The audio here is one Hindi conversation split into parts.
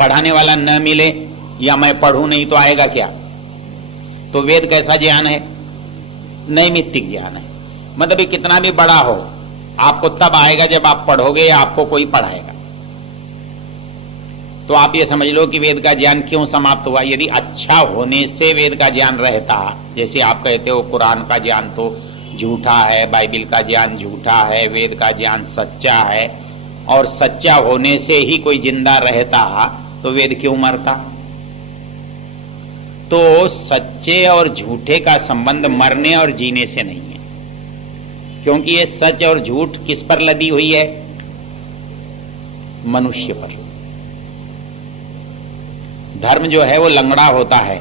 पढ़ाने वाला न मिले या मैं पढ़ूं नहीं तो आएगा क्या? तो वेद कैसा ज्ञान है? नैमित्तिक ज्ञान है। मतलब कितना भी बड़ा हो, आपको तब आएगा जब आप पढ़ोगे या आपको कोई पढ़ाएगा। तो आप ये समझ लो कि वेद का ज्ञान क्यों समाप्त हुआ। यदि अच्छा होने से वेद का ज्ञान रहता, जैसे आप कहते हो कुरान का ज्ञान तो झूठा है, बाइबिल का ज्ञान झूठा है, वेद का ज्ञान सच्चा है, और सच्चा होने से ही कोई जिंदा रहता, तो वेद क्यों मरता? तो सच्चे और झूठे का संबंध मरने और जीने से नहीं है, क्योंकि ये सच और झूठ किस पर लदी हुई है? मनुष्य पर। धर्म जो है वो लंगड़ा होता है,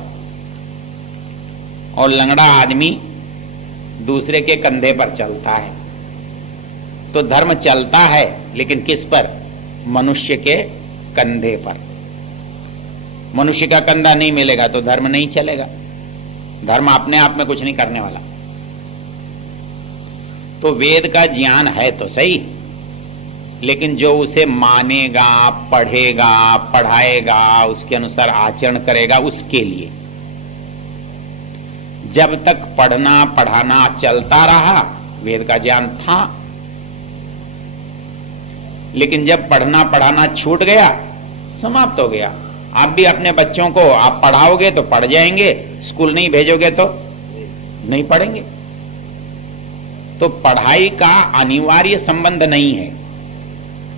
और लंगड़ा आदमी दूसरे के कंधे पर चलता है। तो धर्म चलता है, लेकिन किस पर? मनुष्य के कंधे पर। मनुष्य का कंधा नहीं मिलेगा तो धर्म नहीं चलेगा। धर्म अपने आप में कुछ नहीं करने वाला। तो वेद का ज्ञान है तो सही, लेकिन जो उसे मानेगा, पढ़ेगा, पढ़ाएगा, उसके अनुसार आचरण करेगा, उसके लिए। जब तक पढ़ना पढ़ाना चलता रहा, वेद का ज्ञान था। लेकिन जब पढ़ना पढ़ाना छूट गया, समाप्त हो गया। आप भी अपने बच्चों को आप पढ़ाओगे तो पढ़ जाएंगे, स्कूल नहीं भेजोगे तो नहीं पढ़ेंगे। तो पढ़ाई का अनिवार्य संबंध नहीं है,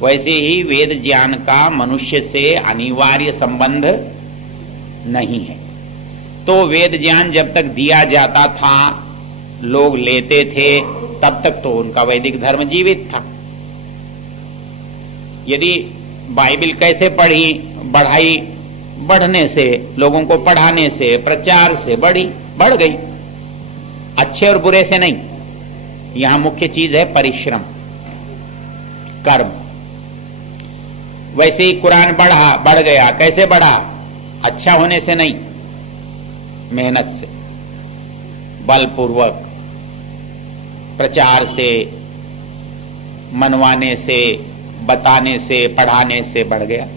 वैसे ही वेद ज्ञान का मनुष्य से अनिवार्य संबंध नहीं है। तो वेद ज्ञान जब तक दिया जाता था, लोग लेते थे, तब तक तो उनका वैदिक धर्म जीवित था। यदि बाइबिल कैसे बढ़ाई, बढ़ने से, लोगों को पढ़ाने से, प्रचार से बढ़ गई, अच्छे और बुरे से नहीं। यहां मुख्य चीज है परिश्रम, कर्म। वैसे ही कुरान बढ़ गया। कैसे बढ़ा? अच्छा होने से नहीं, मेहनत से, बलपूर्वक, प्रचार से, मनवाने से, बताने से, पढ़ाने से बढ़ गया।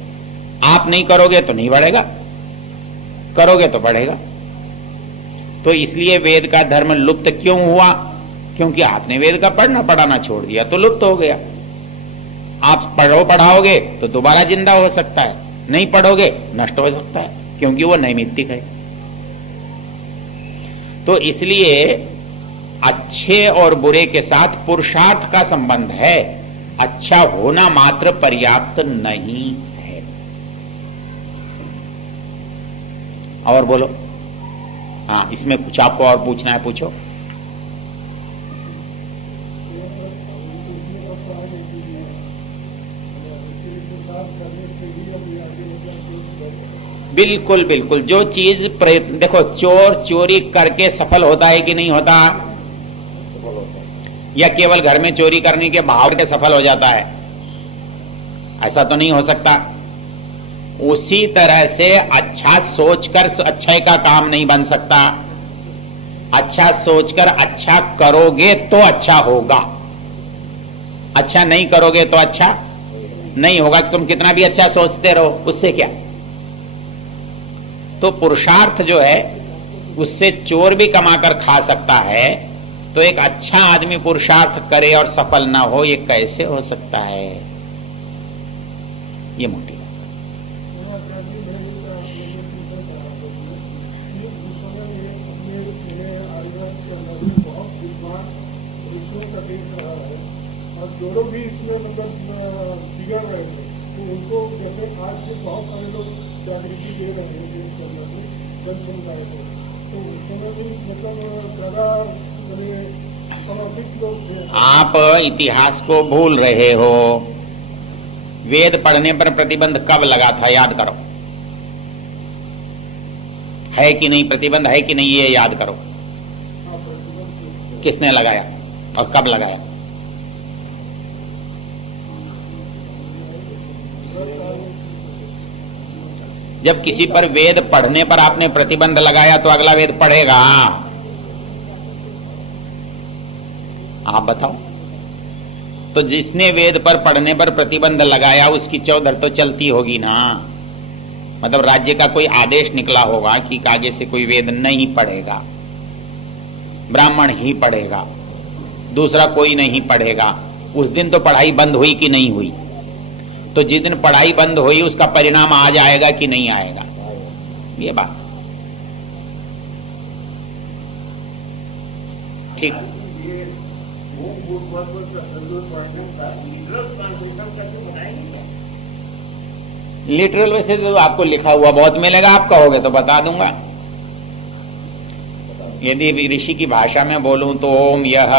आप नहीं करोगे तो नहीं बढ़ेगा, करोगे तो बढ़ेगा। तो इसलिए वेद का धर्म लुप्त क्यों हुआ? क्योंकि आपने वेद का पढ़ना पढ़ाना छोड़ दिया, तो लुप्त हो गया। आप पढ़ाओगे तो दोबारा जिंदा हो सकता है, नहीं पढ़ोगे नष्ट हो सकता है, क्योंकि वो नैमित्तिक है। तो इसलिए अच्छे और बुरे के साथ पुरुषार्थ का संबंध है। अच्छा होना मात्र पर्याप्त नहीं है। और बोलो। हाँ, इसमें कुछ आपको और पूछना है, पूछो। बिल्कुल बिल्कुल। जो चीज देखो, चोर चोरी करके सफल होता है कि नहीं होता? या केवल घर में चोरी करने के भाव के सफल हो जाता है? ऐसा तो नहीं हो सकता। उसी तरह से अच्छा सोचकर अच्छाई का काम नहीं बन सकता। अच्छा सोचकर अच्छा करोगे तो अच्छा होगा, अच्छा नहीं करोगे तो अच्छा नहीं होगा। तुम कितना भी अच्छा सोचते रहो, उससे क्या? तो पुरुषार्थ जो है, उससे चोर भी कमाकर खा सकता है। तो एक अच्छा आदमी पुरुषार्थ करे और सफल ना हो, ये कैसे हो सकता है? ये मोटी जो भी इसमें मतलब बिगड़ रहे थे, तो उनको जैसे आज से बहुत सारे लोग जागृति दे रहे हैं देश करने को, जन समुदाय को, तो उस समय भी मतलब ज्यादा समर्पित लोग थे। आप इतिहास को भूल रहे हो। वेद पढ़ने पर प्रतिबंध कब लगा था, याद करो। है कि नहीं प्रतिबंध, है कि नहीं, ये याद करो। किसने लगाया और कब लगाया? जब किसी पर वेद पढ़ने पर आपने प्रतिबंध लगाया तो अगला वेद पढ़ेगा? आप बताओ। तो जिसने वेद पर पढ़ने पर प्रतिबंध लगाया, उसकी चौधर तो चलती होगी ना। मतलब राज्य का कोई आदेश निकला होगा कि आगे से कोई वेद नहीं पढ़ेगा, ब्राह्मण ही पढ़ेगा, दूसरा कोई नहीं पढ़ेगा। उस दिन तो पढ़ाई बंद हुई कि नहीं हुई? तो जिस दिन पढ़ाई बंद हुई उसका परिणाम आ जाएगा कि नहीं आएगा? ये बात ठीक। लिटरल वैसे तो आपको लिखा हुआ बहुत मिलेगा, आप कहोगे तो बता दूंगा। यदि ऋषि की भाषा में बोलूं तो ओम यह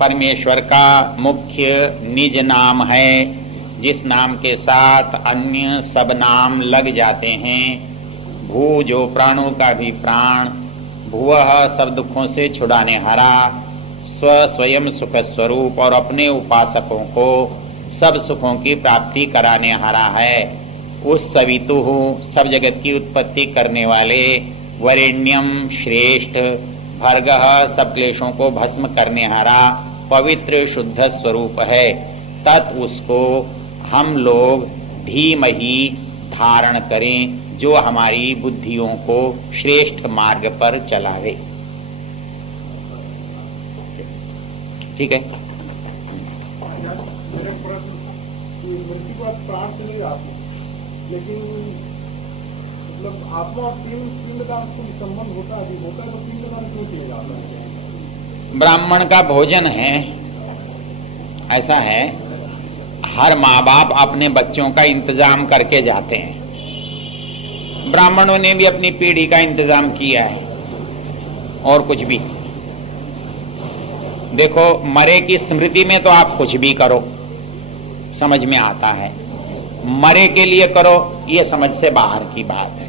परमेश्वर का मुख्य निज नाम है, जिस नाम के साथ अन्य सब नाम लग जाते हैं। भू जो प्राणों का भी प्राण, भुवः सब दुखों से छुड़ाने हारा, स्वयं सुख स्वरूप और अपने उपासकों को सब सुखों की प्राप्ति कराने हारा है। उस सवितु सब जगत की उत्पत्ति करने वाले, वरेण्यम श्रेष्ठ, भर्गः सब क्लेशों को भस्म करने हारा पवित्र शुद्ध स्वरूप है। तत् उसको हम लोग धीमहि धारण करें, जो हमारी बुद्धियों को श्रेष्ठ मार्ग पर चलावे। ठीक है। मेरे प्रश्न मन की बात प्राण से नहीं आती, लेकिन मतलब आत्मा और पिंड का कोई संबंध होता है तो पिंड का क्यों किया जाता है? ब्राह्मण का भोजन है, ऐसा है, हर माँ बाप अपने बच्चों का इंतजाम करके जाते हैं। ब्राह्मणों ने भी अपनी पीढ़ी का इंतजाम किया है। और कुछ भी देखो, मरे की स्मृति में तो आप कुछ भी करो समझ में आता है, मरे के लिए करो ये समझ से बाहर की बात है।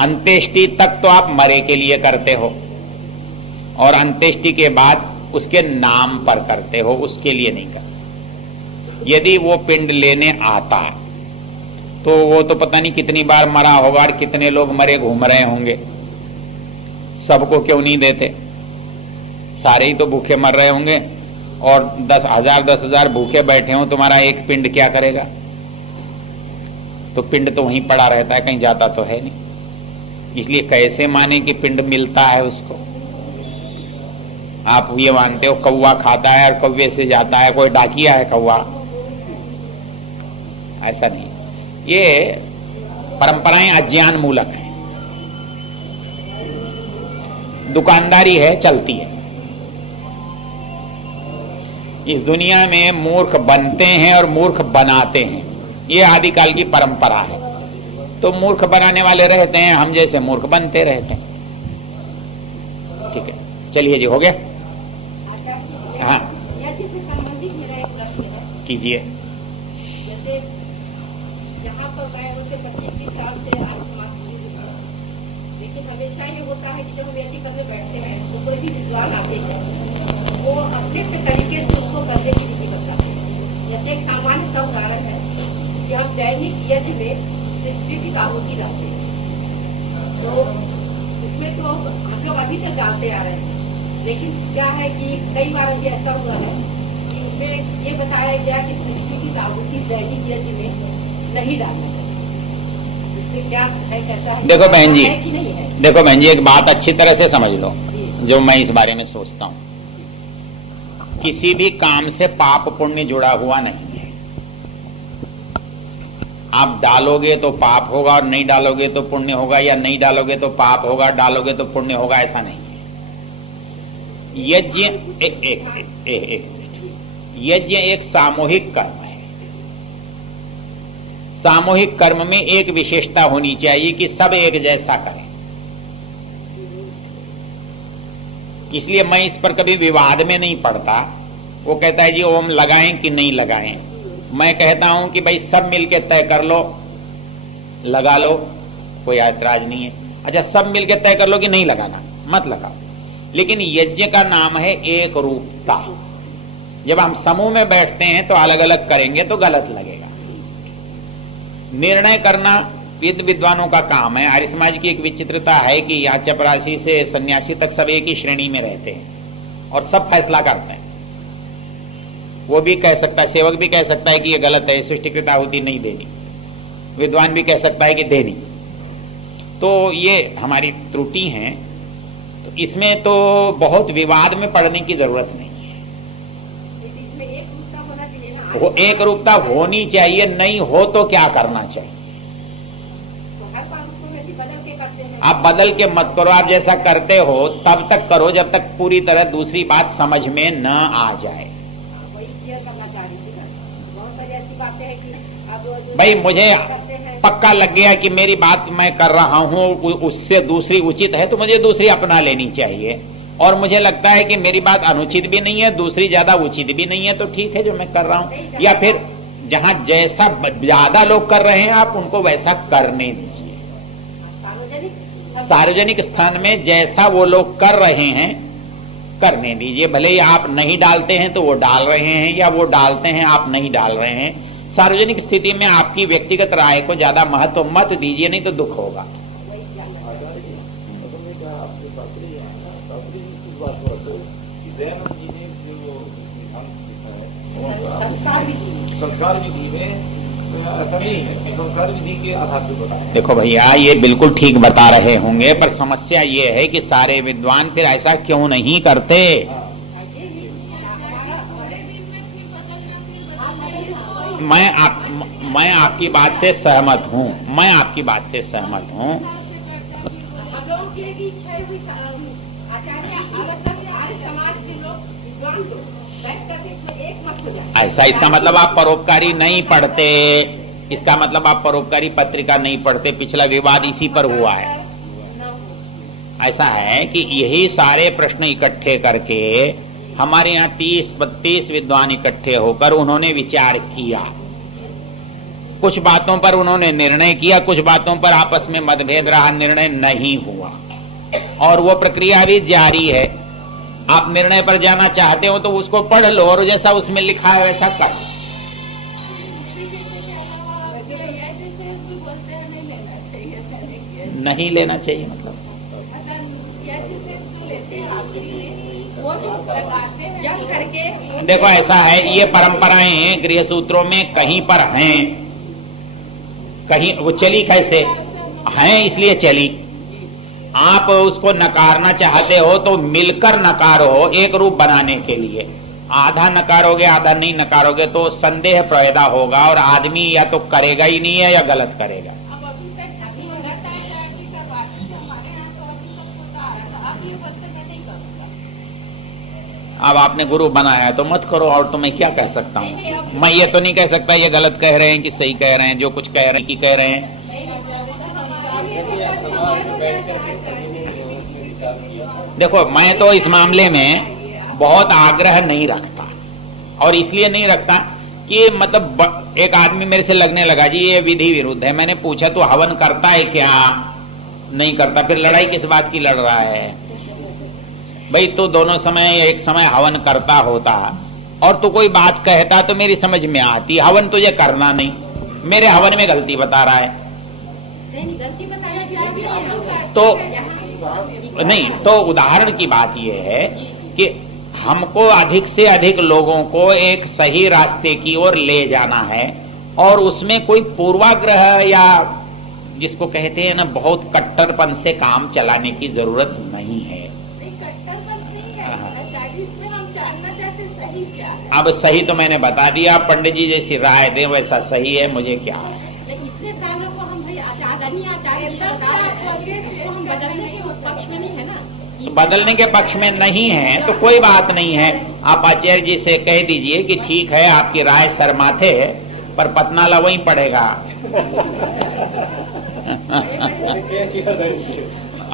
अंत्येष्टि तक तो आप मरे के लिए करते हो और अंत्येष्टि के बाद उसके नाम पर करते हो, उसके लिए नहीं करते। यदि वो पिंड लेने आता तो वो तो पता नहीं कितनी बार मरा होगा और कितने लोग मरे घूम रहे होंगे, सबको क्यों नहीं देते? सारे ही तो भूखे मर रहे होंगे और 10,000 भूखे बैठे हो, तुम्हारा एक पिंड क्या करेगा? तो पिंड तो वहीं पड़ा रहता है, कहीं जाता तो है नहीं। इसलिए कैसे माने कि पिंड मिलता है उसको? आप ये मानते हो कौवा खाता है और कौवे से जाता है, कोई डाकिया है कौवा? ऐसा नहीं। ये परंपराएं अज्ञान मूलक हैं, दुकानदारी है, चलती है। इस दुनिया में मूर्ख बनते हैं और मूर्ख बनाते हैं, ये आदिकाल की परंपरा है। तो मूर्ख बनाने वाले रहते हैं, हम जैसे मूर्ख बनते रहते हैं। ठीक है, चलिए जी, हो गया। हाँ कीजिए। लेकिन हमेशा ये होता है कि जब हम यज्ञ करने बैठते हैं तो कोई भी विद्वान आते हैं, वो अपने तरीके से उसको करने की विधि बताते हैं। जैसे एक सामान्य सा उदाहरण है कि हम दैनिक यज्ञ में सृष्टि की आहुति डालते हैं, तो उसमें तो हम लोग अभी तक डालते आ रहे हैं। लेकिन क्या है कि कई बार अभी ऐसा हुआ है कि उसमें ये बताया गया कि सृष्टि की आहुति दैनिक यज्ञ में नहीं डालना चाहिए। क्या है, कैसा है? देखो बहन जी, कि नहीं है? देखो बहन जी, एक बात अच्छी तरह से समझ लो जो मैं इस बारे में सोचता हूं। किसी भी काम से पाप पुण्य जुड़ा हुआ नहीं है। आप डालोगे तो पाप होगा और नहीं डालोगे तो पुण्य होगा, या नहीं डालोगे तो पाप होगा, डालोगे तो पुण्य होगा, ऐसा नहीं है। यज्ञ यज्ञ एक सामूहिक कर्म है। सामूहिक कर्म में एक विशेषता होनी चाहिए कि सब एक जैसा करें। इसलिए मैं इस पर कभी विवाद में नहीं पड़ता। वो कहता है जी ओम लगाएं कि नहीं लगाएं, मैं कहता हूं कि भाई सब मिलके तय कर लो, लगा लो, कोई ऐतराज नहीं है। अच्छा, सब मिलके तय कर लो कि नहीं लगाना, मत लगाओ। लेकिन यज्ञ का नाम है एक रूपता। जब हम समूह में बैठते हैं तो अलग अलग करेंगे तो गलत लगेगा। निर्णय करना विद्वानों का काम है। आर्य समाज की एक विचित्रता है कि यहाँ चपरासी से सन्यासी तक सब एक ही श्रेणी में रहते हैं और सब फैसला करते हैं। वो भी कह सकता है, सेवक भी कह सकता है कि ये गलत है, सृष्टिकृत आहुति नहीं देनी। विद्वान भी कह सकता है कि दे नहीं। तो ये हमारी त्रुटि है। तो इसमें तो बहुत विवाद में पड़ने की जरूरत नहीं है। इसमें एक रूपता होना चाहिए ना। वो एक रूपता होनी चाहिए, नहीं हो तो क्या करना चाहिए? तो हर बार उसको वैसे बदल के करते हैं। आप बदल के मत करो, आप जैसा करते हो तब तक करो जब तक पूरी तरह दूसरी बात समझ में न आ जाए। वही क्लियर करना चाह रही थी। बहुत सारी ऐसी बातें हैं कि अब भाई मुझे करते हैं पक्का लग गया कि मेरी बात मैं कर रहा हूं उससे दूसरी उचित है, तो मुझे दूसरी अपना लेनी चाहिए। और मुझे लगता है कि मेरी बात अनुचित भी नहीं है, दूसरी ज्यादा उचित भी नहीं है, तो ठीक है जो मैं कर रहा हूं। या फिर जहां जैसा ज्यादा लोग कर रहे हैं आप उनको वैसा करने दीजिए। सार्वजनिक स्थान में जैसा वो लोग कर रहे हैं करने दीजिए। भले ही आप नहीं डालते हैं तो वो डाल रहे हैं, या वो डालते हैं आप नहीं डाल रहे हैं। सार्वजनिक स्थिति में आपकी व्यक्तिगत राय को ज्यादा महत्व मत दीजिए, नहीं तो दुख होगा। संस्कार विधि में ऐसा नहीं है, संस्कार विधि के आधार पर बताया। देखो भैया ये बिल्कुल ठीक बता रहे होंगे, पर समस्या ये है कि सारे विद्वान फिर ऐसा क्यों नहीं करते? मैं आपकी बात से सहमत हूँ, मैं आपकी बात से सहमत हूँ। हम लोगों की एक इच्छा हुई आचार्य आर्य समाज के लोग विद्वान लोग बैठ करके इसमें एक मत हो जाए। ऐसा इसका मतलब आप परोपकारी नहीं पढ़ते, इसका मतलब आप परोपकारी पत्रिका नहीं पढ़ते। पिछला विवाद इसी पर हुआ है। ऐसा है कि यही सारे प्रश्न इकट्ठे करके हमारे यहाँ 30-32 विद्वान इकट्ठे होकर उन्होंने विचार किया। कुछ बातों पर उन्होंने निर्णय किया, कुछ बातों पर आपस में मतभेद रहा, निर्णय नहीं हुआ, और वो प्रक्रिया भी जारी है। आप निर्णय पर जाना चाहते हो तो उसको पढ़ लो और जैसा उसमें लिखा है वैसा करो। नहीं लेना चाहिए मतलब देखो ऐसा है, ये परंपराएं गृह सूत्रों में कहीं पर हैं, कहीं वो चली कैसे हैं, इसलिए चली। आप उसको नकारना चाहते हो तो मिलकर नकारो, एक रूप बनाने के लिए। आधा नकारोगे आधा नहीं नकारोगे तो संदेह पैदा होगा और आदमी या तो करेगा ही नहीं है या गलत करेगा। अब आपने गुरु बनाया है तो मत करो, और तो मैं क्या कह सकता हूँ? मैं ये तो नहीं कह सकता ये गलत कह रहे हैं कि सही कह रहे हैं, जो कुछ कह रहे हैं कि कह रहे हैं। देखो मैं तो इस मामले में बहुत आग्रह नहीं रखता, और इसलिए नहीं रखता कि मतलब एक आदमी मेरे से लगने लगा जी ये विधि विरुद्ध है। मैंने पूछा तो हवन करता है क्या? नहीं करता। फिर लड़ाई किस बात की लड़ रहा है भाई? तो दोनों समय एक समय हवन करता होता और तो कोई बात कहता तो मेरी समझ में आती। हवन तुझे करना नहीं, मेरे हवन में गलती बता रहा है तो नहीं। तो उदाहरण की बात यह है कि हमको अधिक से अधिक लोगों को एक सही रास्ते की ओर ले जाना है, और उसमें कोई पूर्वाग्रह या जिसको कहते हैं ना बहुत कट्टरपन से काम चलाने की जरूरत नहीं है। अब सही तो मैंने बता दिया, पंडित जी जैसी राय दे वैसा सही है, मुझे क्या है। इतने सालों को हम भाई आचार्य हम बदलने के पक्ष में नहीं है ना, तो बदलने के पक्ष में नहीं है तो कोई बात नहीं है। आप आचार्य जी से कह दीजिए कि ठीक है आपकी राय सरमाथे है, पर पतनाला वहीं पड़ेगा।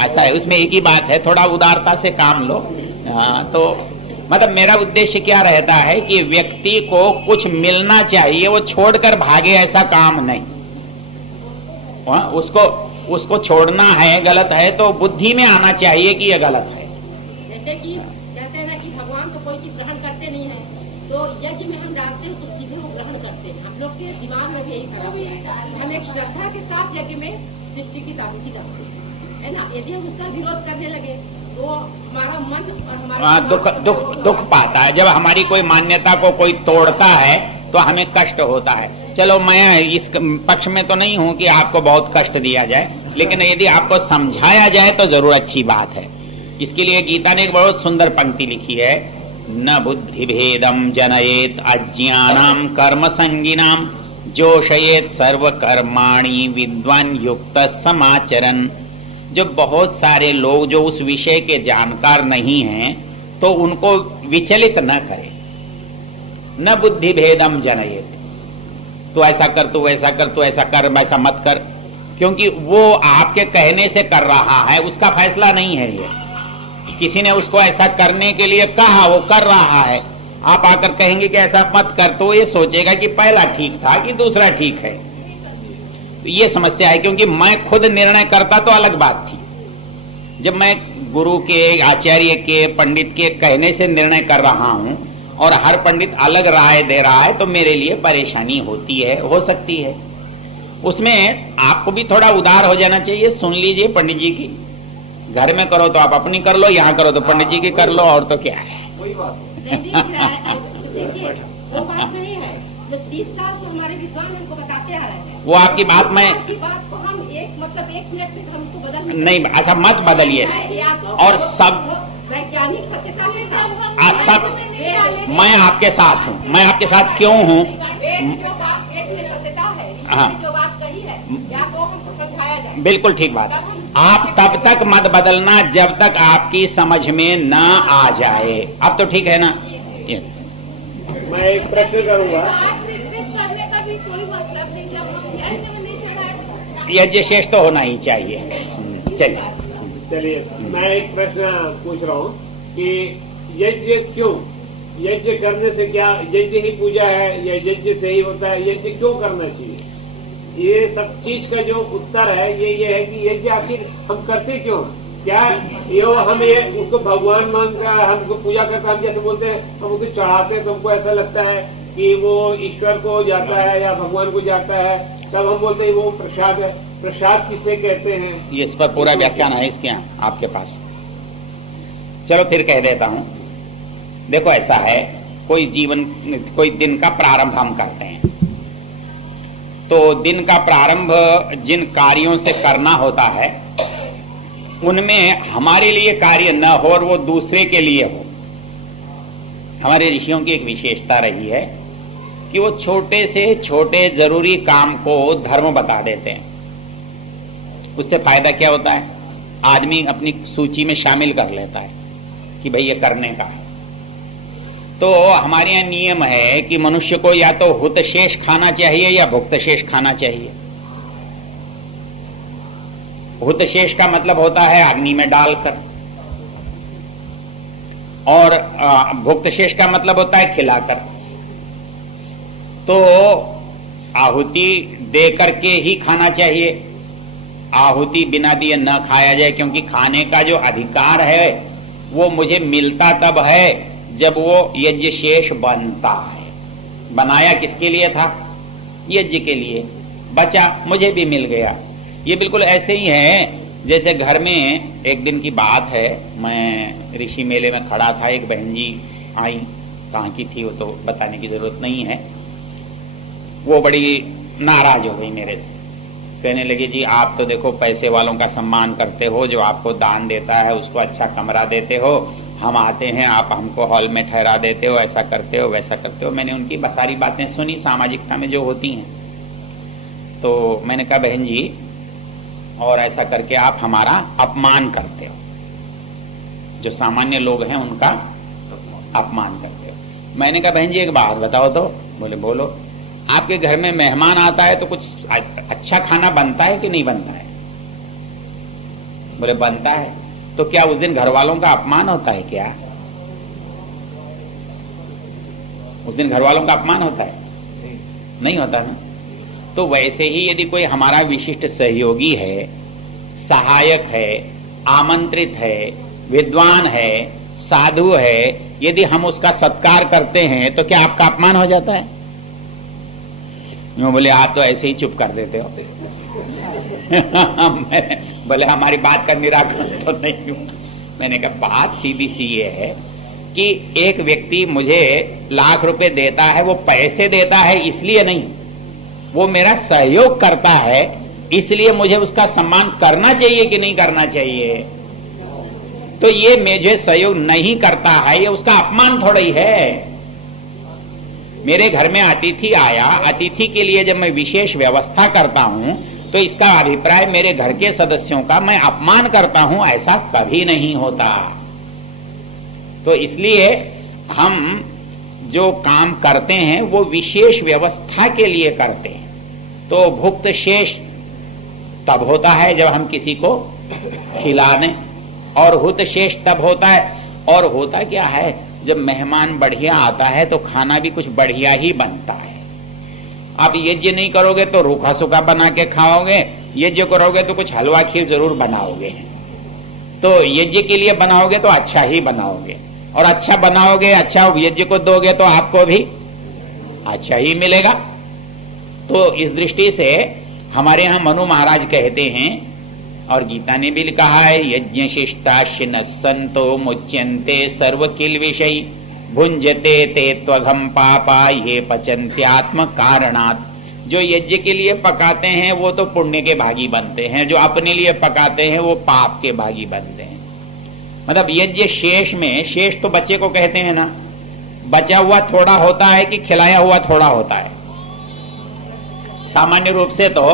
ऐसा है, उसमें एक ही बात है, थोड़ा उदारता से काम लो। हाँ, तो मतलब मेरा उद्देश्य क्या रहता है कि व्यक्ति को कुछ मिलना चाहिए, वो छोड़कर भागे, ऐसा काम नहीं। उसको छोड़ना है, गलत है तो बुद्धि में आना चाहिए कि यह गलत है। जैसे कि कहते हैं ना कि भगवान तो कोई चीज ग्रहण करते नहीं है, तो यज्ञ में हम डालते हैं तो सीधे वो ग्रहण करते हैं। हम लोग के दिमाग में भी यही खराब है, हम एक श्रद्धा के साथ यज्ञ में सृष्टि की ताकती करते हैं, है ना। यदि हम उसका विरोध करने लगे तो हमारा मन और हमारा दुख पाता है। जब हमारी कोई मान्यता को कोई तोड़ता है तो हमें कष्ट होता है। चलो मैं इस पक्ष में तो नहीं हूं कि आपको बहुत कष्ट दिया जाए, लेकिन यदि आपको समझाया जाए तो जरूर अच्छी बात है। इसके लिए गीता ने एक बहुत सुंदर पंक्ति लिखी है, न बुद्धि भेदम जनयेत अज्ञानाम कर्म संगिनाम जोशयेत सर्व कर्माणि विद्वान युक्त समाचरन। जो बहुत सारे लोग जो उस विषय के जानकार नहीं हैं तो उनको विचलित न करे। न बुद्धि भेदम जनयेत, तो ऐसा कर, तू वैसा कर, तू ऐसा कर, वैसा मत कर, क्योंकि वो आपके कहने से कर रहा है, उसका फैसला नहीं है। ये किसी ने उसको ऐसा करने के लिए कहा, वो कर रहा है। आप आकर कहेंगे कि ऐसा मत कर, तो ये सोचेगा कि पहला ठीक था कि दूसरा ठीक है। ये समस्या है, क्योंकि मैं खुद निर्णय करता तो अलग बात थी। जब मैं गुरु के, आचार्य के, पंडित के कहने से निर्णय कर रहा हूं और हर पंडित अलग राय दे रहा है, तो मेरे लिए परेशानी होती है, हो सकती है। उसमें आपको भी थोड़ा उदार हो जाना चाहिए। सुन लीजिए पंडित जी की, घर में करो तो आप अपनी कर लो, यहां करो तो पंडित जी की कर लो, और तो क्या है। कोई बात देखिए वो बात नहीं है, जो 30 साल से हमारे विद्वान हमको बताते आ रहे हैं, वो आपकी बात में, आपकी बात को हम एक मिनट में हमको बदल नहीं, ऐसा मत बदलिए। और सब वैज्ञानिक सत्यता में सब मैं आपके साथ हूँ। मैं आपके साथ क्यों हूँ? जो बात एक में सत्यता है, हाँ, जो बात कही है, या तो हमको समझाया जाए। बिल्कुल ठीक बात। आप तब तक मत बदलना जब तक आपकी समझ में न आ जाए। अब तो ठीक है ना? मैं एक प्रश्न करूंगा। करने का भी कोई मतलब नहीं, जब नहीं चला यज्ञ शेष तो होना ही चाहिए। चलिए मैं एक प्रश्न पूछ रहा हूँ कि यज्ञ क्यों, यज्ञ करने से क्या यज्ञ ही पूजा है या यज्ञ से ही होता है, यज्ञ क्यों करना चाहिए? ये सब चीज का जो उत्तर है ये है कि यज्ञ आखिर हम करते क्यों? क्या हम ये उसको भगवान मानकर हमको पूजा करके हम जैसे बोलते हैं, हम उसको चढ़ाते हैं तो हमको ऐसा लगता है कि वो ईश्वर को जाता है या भगवान को जाता है, तब हम बोलते हैं वो प्रसाद है। प्रसाद किसे कहते हैं? ये इस पर पूरा व्याख्यान है इसके यहाँ आपके पास। चलो फिर कह देता हूँ। देखो ऐसा है, कोई दिन का प्रारंभ हम करते हैं, तो दिन का प्रारंभ जिन कार्यों से करना होता है उनमें हमारे लिए कार्य न हो और वो दूसरे के लिए हो। हमारे ऋषियों की एक विशेषता रही है कि वो छोटे से छोटे जरूरी काम को धर्म बता देते हैं। उससे फायदा क्या होता है? आदमी अपनी सूची में शामिल कर लेता है कि भाई ये करने का है। तो हमारे यहाँ नियम है कि मनुष्य को या तो हुत शेष खाना चाहिए या भुक्त शेष खाना चाहिए। हुत शेष का मतलब होता है अग्नि में डालकर, और भुक्त शेष का मतलब होता है खिलाकर। तो आहुति दे करके ही खाना चाहिए, आहुति बिना दिए न खाया जाए, क्योंकि खाने का जो अधिकार है वो मुझे मिलता तब है जब वो यज्ञ शेष बनता है। बनाया किसके लिए था? यज्ञ के लिए। बचा, मुझे भी मिल गया। ये बिल्कुल ऐसे ही है जैसे घर में एक दिन की बात है, मैं ऋषि मेले में खड़ा था, एक बहन जी आई, कहाँ की थी वो तो बताने की जरूरत नहीं है। वो बड़ी नाराज हो गई मेरे से, कहने लगी जी आप तो देखो पैसे वालों का सम्मान करते हो, जो आपको दान देता है उसको अच्छा कमरा देते हो, हम आते हैं आप हमको हॉल में ठहरा देते हो, ऐसा करते हो वैसा करते हो। मैंने उनकी सारी बातें सुनी सामाजिकता में जो होती हैं। तो मैंने कहा बहन जी, और ऐसा करके आप हमारा अपमान करते हो, जो सामान्य लोग हैं उनका अपमान करते हो। मैंने कहा बहन जी एक बात बताओ तो। बोले बोलो। आपके घर में मेहमान आता है तो कुछ अच्छा खाना बनता है कि नहीं बनता है? बोले बनता है। तो क्या उस दिन घर वालों का अपमान होता है क्या? उस दिन घर वालों का अपमान होता है? नहीं होता ना। तो वैसे ही यदि कोई हमारा विशिष्ट सहयोगी है, सहायक है, आमंत्रित है, विद्वान है, साधु है, यदि हम उसका सत्कार करते हैं तो क्या आपका अपमान हो जाता है? यूं बोले आप तो ऐसे ही चुप कर देते हो। बोले हमारी बात का निराकरण तो नहीं हूं। मैंने कहा बात सीधी सी ये है कि एक व्यक्ति मुझे लाख रुपए देता है, वो पैसे देता है इसलिए नहीं, वो मेरा सहयोग करता है, इसलिए मुझे उसका सम्मान करना चाहिए कि नहीं करना चाहिए? तो ये मुझे सहयोग नहीं करता है, ये उसका अपमान थोड़ा ही है। मेरे घर में अतिथि आया, अतिथि के लिए जब मैं विशेष व्यवस्था करता हूं तो इसका अभिप्राय मेरे घर के सदस्यों का मैं अपमान करता हूं, ऐसा कभी नहीं होता। तो इसलिए हम जो काम करते हैं वो विशेष व्यवस्था के लिए करते हैं। तो भुक्त शेष तब होता है जब हम किसी को खिलाने, और हुत शेष तब होता है। और होता क्या है, जब मेहमान बढ़िया आता है तो खाना भी कुछ बढ़िया ही बनता है। आप यज्ञ नहीं करोगे तो रूखा सूखा बना के खाओगे, यज्ञ करोगे तो कुछ हलवा खीर जरूर बनाओगे। तो यज्ञ के लिए बनाओगे तो अच्छा ही बनाओगे, और अच्छा बनाओगे, अच्छा यज्ञ को दोगे तो आपको भी अच्छा ही मिलेगा। तो इस दृष्टि से हमारे यहां मनु महाराज कहते हैं, और गीता ने भी कहा है, यज्ञ शिष्टाश्य न संतो मुच्यन्ते सर्व किल विषयी भुंजते ते त्वघम पापा ये पचन्त्यात्म कारणात्। जो यज्ञ के लिए पकाते हैं वो तो पुण्य के भागी बनते हैं, जो अपने लिए पकाते हैं वो पाप के भागी बनते हैं। मतलब यज्ञ शेष में, शेष तो बच्चे को कहते हैं ना, बचा हुआ थोड़ा होता है कि खिलाया हुआ थोड़ा होता है? सामान्य रूप से तो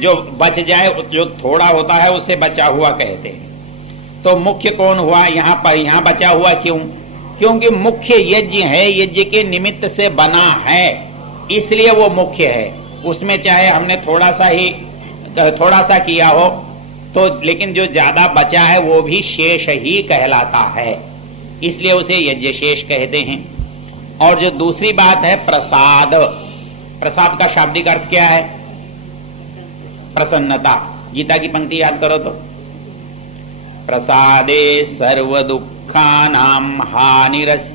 जो बच जाए, जो थोड़ा होता है उसे बचा हुआ कहते हैं। तो मुख्य कौन हुआ यहां पर? यहां बचा हुआ क्यों? क्योंकि मुख्य यज्ञ है, यज्ञ के निमित्त से बना है, इसलिए वो मुख्य है। उसमें चाहे हमने थोड़ा सा किया हो तो, लेकिन जो ज्यादा बचा है वो भी शेष ही कहलाता है, इसलिए उसे यज्ञ शेष कहते हैं। और जो दूसरी बात है प्रसाद, प्रसाद का शाब्दिक अर्थ क्या है? प्रसन्नता। गीता की पंक्ति याद करो तो, प्रसादे सर्व दुःखानां हानिरस्योपजायते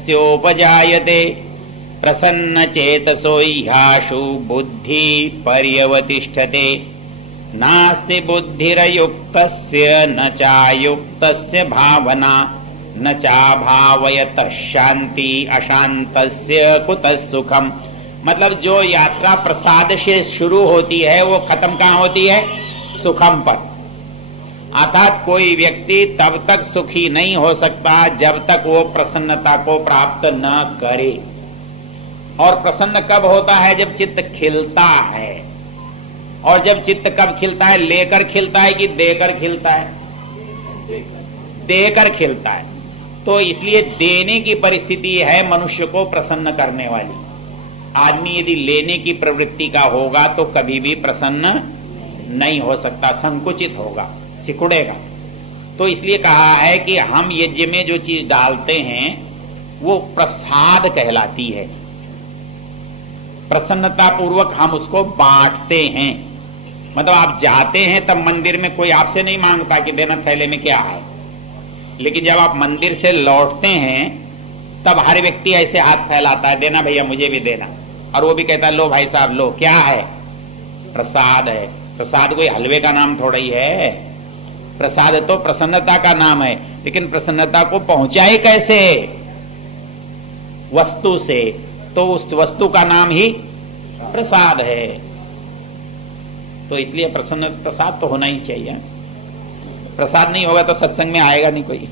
प्रसन्न चेतसो ह्याशु बुद्धि पर्यवतिष्ठते नास्ति बुद्धिरयुक्तस्य न चायुक्तस्य भावना न चाभावयतः शांति अशांतस्य कुतः सुखम। मतलब जो यात्रा प्रसाद से शुरू होती है वो खत्म कहां होती है? सुखम पर। अर्थात कोई व्यक्ति तब तक सुखी नहीं हो सकता जब तक वो प्रसन्नता को प्राप्त न करे। और प्रसन्न कब होता है? जब चित्त खिलता है। और जब चित्त कब खिलता है? लेकर खिलता है कि देकर खिलता है? देकर खिलता है। तो इसलिए देने की परिस्थिति है मनुष्य को प्रसन्न करने वाली। आदमी यदि लेने की प्रवृत्ति का होगा तो कभी भी प्रसन्न नहीं हो सकता, संकुचित होगा, सिकुड़ेगा। तो इसलिए कहा है कि हम यज्ञ में जो चीज डालते हैं वो प्रसाद कहलाती है। प्रसन्नता पूर्वक हम उसको बांटते हैं। मतलब आप जाते हैं तब मंदिर में कोई आपसे नहीं मांगता कि देना थैले में क्या है, लेकिन जब आप मंदिर से लौटते हैं तब हर व्यक्ति ऐसे हाथ फैलाता है, देना भैया मुझे भी देना। और वो भी कहता है लो भाई साहब लो, क्या है? प्रसाद है। प्रसाद कोई हलवे का नाम थोड़ा ही है, प्रसाद तो प्रसन्नता का नाम है। लेकिन प्रसन्नता को पहुंचाए कैसे? वस्तु से। तो उस वस्तु का नाम ही प्रसाद है। तो इसलिए प्रसाद तो होना ही चाहिए। प्रसाद नहीं होगा तो सत्संग में आएगा नहीं कोई।